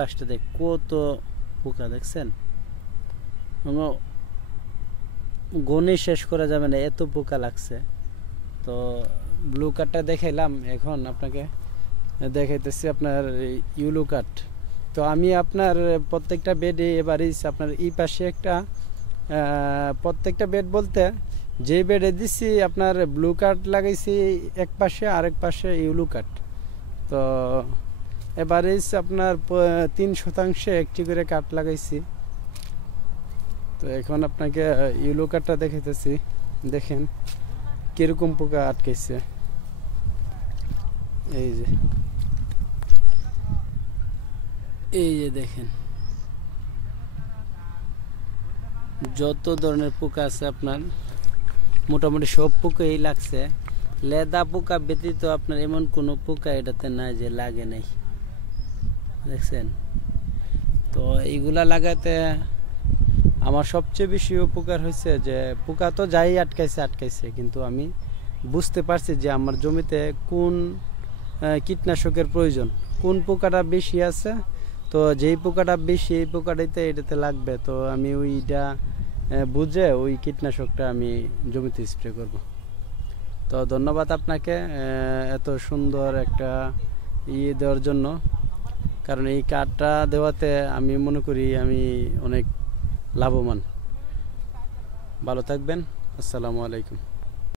গাছটা দেখ কত পোকা দেখছেন, গনে শেষ করা যাবে না, এত পোকা লাগছে। তো ব্লু কার্ডটা দেখাইলাম, এখন আপনাকে দেখাইতেছি আপনার ইউলো কার্ড। তো আমি আপনার প্রত্যেকটা বেডে এবারে আপনার এই পাশে একটা প্রত্যেকটা বেড বলতে যে বেডে দিচ্ছি আপনার ব্লু কার্ড লাগাইছি এক পাশে, আরেক পাশে ইউলো কার্ড। তো এবারে আপনার 3% একটি করে কাঠ লাগাইছি। তো এখন আপনাকে ইউলো কাঠটা দেখাইতেছি, দেখেন কিরকম পোকা আটকাইছে। এই যে দেখেন যত ধরনের পোকা আছে আপনার মোটামুটি সব পোকাই লাগছে। লেদা পোকা ব্যতীত আপনার এমন কোনো পোকা এটাতে নাই যে লাগে নাই, দেখছেন। তো এইগুলা লাগাতে আমার সবচেয়ে বেশি উপকার হয়েছে যে পোকা তো যাই আটকাইছে, কিন্তু আমি বুঝতে পারছি যে আমার জমিতে কোন কীটনাশকের প্রয়োজন, কোন পোকাটা বেশি আছে। তো যেই পোকাটা বেশি এই পোকাটাইতে এটাতে লাগবে, তো আমি ওইটা বুঝে ওই কীটনাশকটা আমি জমিতে স্প্রে করব। তো ধন্যবাদ আপনাকে এত সুন্দর একটা দেওয়ার জন্য, কারণ এই কার্ডটা দেওয়াতে আমি মনে করি আমি অনেক লাভবান। ভালো থাকবেন। আসসালামু আলাইকুম।